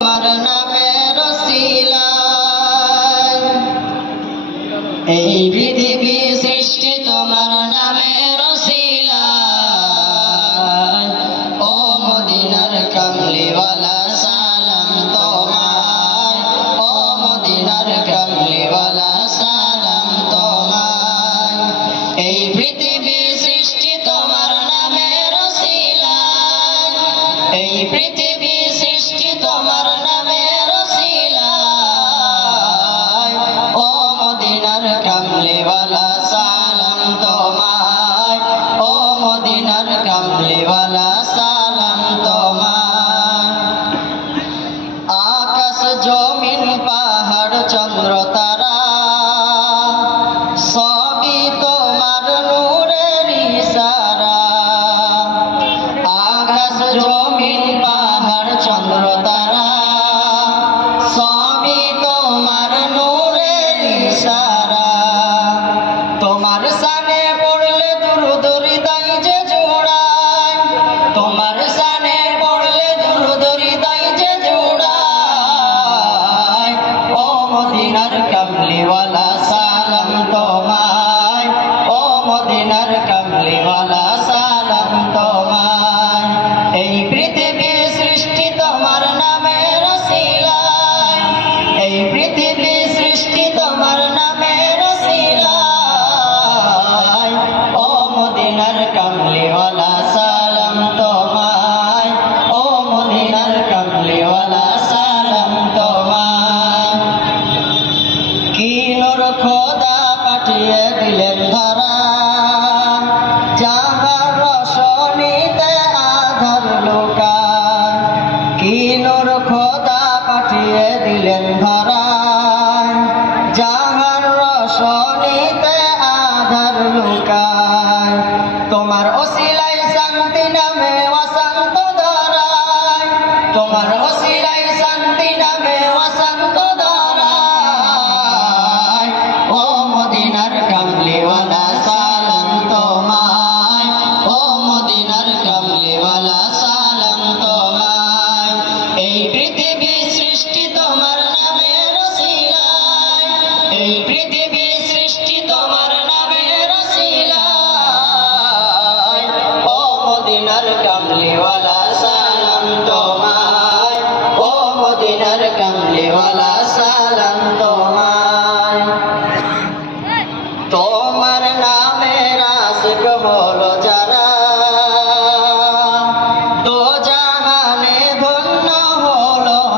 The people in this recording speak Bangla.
তোমার নামের ওসিলায় এই পৃথিবী সৃষ্টি তোমার নামের ওসিলায় ও মদিনার কামলিওয়ালা সালাম তোমায় ও মদিনার কামলিওয়ালা সালাম তোমায় এই পৃথিবী সৃষ্টি তোমার নামের ওসিলায় এই পৃথিবী সৃষ্টি তোমার নামের ওসিলায় ও মদিনার কামলিওয়ালা সালাম তোমায় ও মদিনার কামলিওয়ালা সালাম তোমায় আকাশ জমিন পাহাড় চন্দ্র তারা সবই তোমার নূরের ইশারা আকাশ জমিন পাহাড় চন্দ্র তারা সবই তোমার নূরের ইশারা তোমার শানে পড়লে দুরূদ হৃদয় যে জোড়ায় তোমার শানে পড়লে দুরূদ হৃদয় যে জোড়ায় ও মদিনার কামলিওয়ালা সালাম তোমায় ও মদিনার কামলিওয়ালা সালাম তোমায় এই পৃথিবী সৃষ্টি তোমার নামের ওসিলায় এই পৃথিবী সৃষ্টি তোমার নামের ওসিলায় ও মদিনার কামলিওয়ালা সালাম তোমায় ও মদিনার কামলিওয়ালা সালাম তোমায় কি নূর খোদা পাঠিয়ে দিলেন ধরা যাহার রোশনীতে আধার লুকায় কি নূর খোদা পাঠিয়ে দিলেন ধরা যাহার রোশনীতে আধার লুকায় তোমার ওসিলায় শান্তি নামে অশান্ত ধরায় তোমার ওসিলায় শান্তি নামে অশান্ত ধরায় ও মদিনার কামলিওয়ালা সালাম তোমায় ও মদিনার কামলিওয়ালা সালাম তোমায় এই পৃথিবী সৃষ্টি তোমার নামের ওসিলায় এই পৃথিবী সৃষ্টি তোমার নামের ওসিলায় ও মদিনার কামলিওয়ালা সালাম তোমায় ও মদিনার কামলিওয়ালা